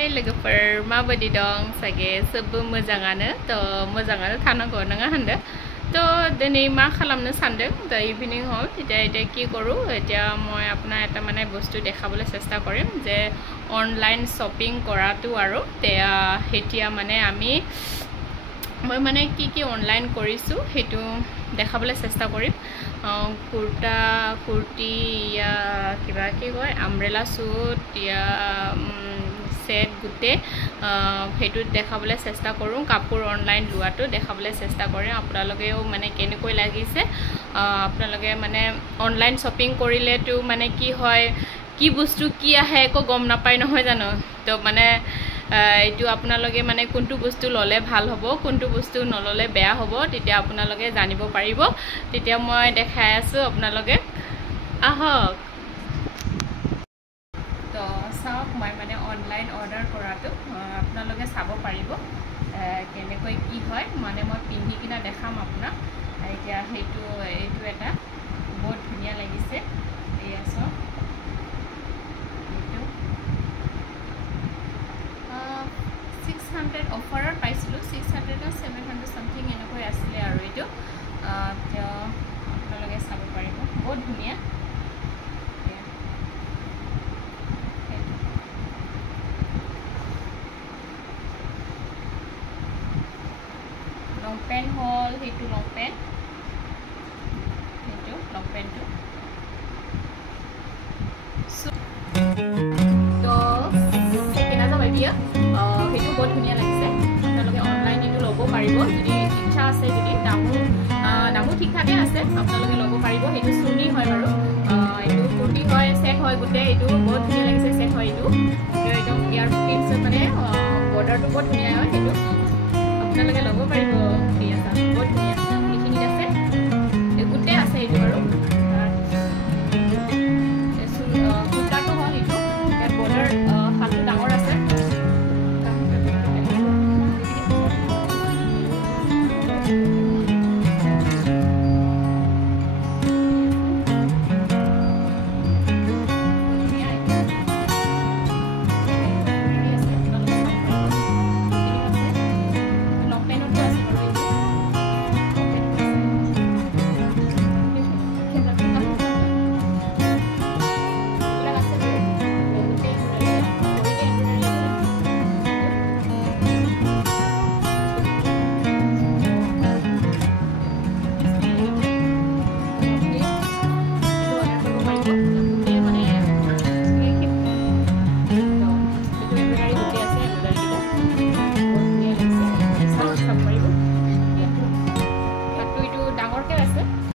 Hai logoफोर माबायदि दं सागे सबबो मोजाङानो तो मोजाङानो थानांगौ नङा होनदो तो दिनै मा खालामनो सानदों दा इभिनिं हल এতিয়া কি কৰো এতিয়া মই আপোনাৰ এটা মানে বস্তু দেখাবলৈ চেষ্টা কৰিম যে অনলাইন শপিং কৰাটো আৰু এতিয়া মানে মই মানে কি অনলাইন কৰিছো হেতু দেখাবলৈ চেষ্টা কৰিম কুৰ্তা কুৰ্তি या কিবা কি কয় আমব্ৰেলা সুট या सेट गुटे हेतु देखाबले चेष्टा करूँ कापोर ऑनलाइन लुआतो देखाबले चेष्टा करें आपनालोगेও माने केनेকৈ লাগিছে आपनालोगे माने ऑनलाइन शॉपिंग करिले तो माने की হয় की बस्तु की आहे एको गम नापाय নহয় জানো তো মানে এটু आपनालोगे माने कोनटु बस्तु ললে ভাল হ'ব कोनटु बस्तु নললে বেয়া হ'ব তেতিয়া आपनालोगे জানিব পাৰিব তেতিয়া মই দেখাই আছো आपनालोगे আহক तो सब मैं माने ऑनलाइन ऑर्डर करातो आपनालोगे चाबो पारिबो केनेকৈ की হয় माने মই পিন্ধি কিনা দেখাম আপোনাক এতিয়া হেতু এটা বহুত ধুনিয়া লাগিছে এই আছে হেতু 600 অফাৰৰ পাইছিলো 600 or 700 সামথিং এনেকৈ আছিল আৰু এটো আপোনালোকে চাব পাৰিব বহুত ধুনিয়া long pen hall hetu long pen to so to sekena যাব দিয়া হেতু বহুত ধুনিয়া লাগিছে আপোনালোকে অনলাইন এটো লব পাৰিব যদি ইচ্ছা আছে যদি দামো ঠিক ঠাকে আছে আপোনালোকে লব পাৰিব হেতু সুনি হয় বাৰু এটো কুৰ্তি হয় সেট হয় গুটে এটো বহুত ধুনিয়া লাগিছে সেট হয় এটো একদম ইয়াৰ পিনছ মানে বৰ্ডাৰটো বহুত ধুনিয়া হয় হেতু আপোনালোকে লব পাৰিব ঠিক আছে বহুত ধুনিয়া